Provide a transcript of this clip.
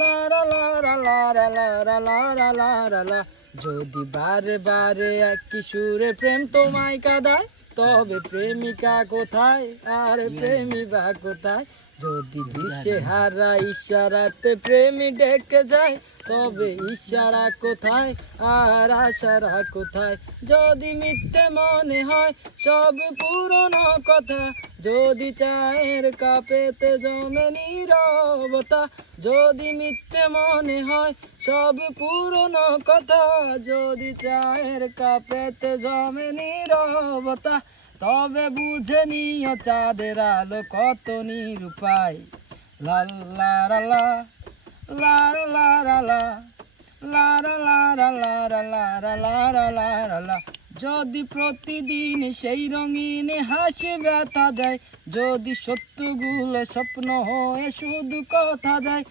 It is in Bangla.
লা লা লা লা লা লা লা লা লা লা লা লা। যদি বারে বারে একই সুরে প্রেম তোমায় কাঁদায়, তবে প্রেমিকা কোথায় আর প্রেমিকা কোথায়? যদি দিশে হারা ইশারাতে প্রেমী ডেকে যায়, তবে ইশারা কোথায় আর আশারা কোথায়? যদি মিথ্যে মনে হয় সব পুরনো কথা, যদি চায়ের কাপেতে জমে নীরবতা, যদি মিথ্যে মনে হয় সব পুরনো কথা, যদি চায়ের কাপেতে জমে নীরবতা, তবে বুঝে নিও চাঁদের আলো কত নিরুপায়। লা লা লা লা লা লা লা লা লা লা লা লা লা লা লা লা লা লা। যদি প্রতিদিন সেই রঙিন হাসি ব্যথা দেয়, যদি সত্যগুলো স্বপ্ন হয়ে শুধু কথা দেয়,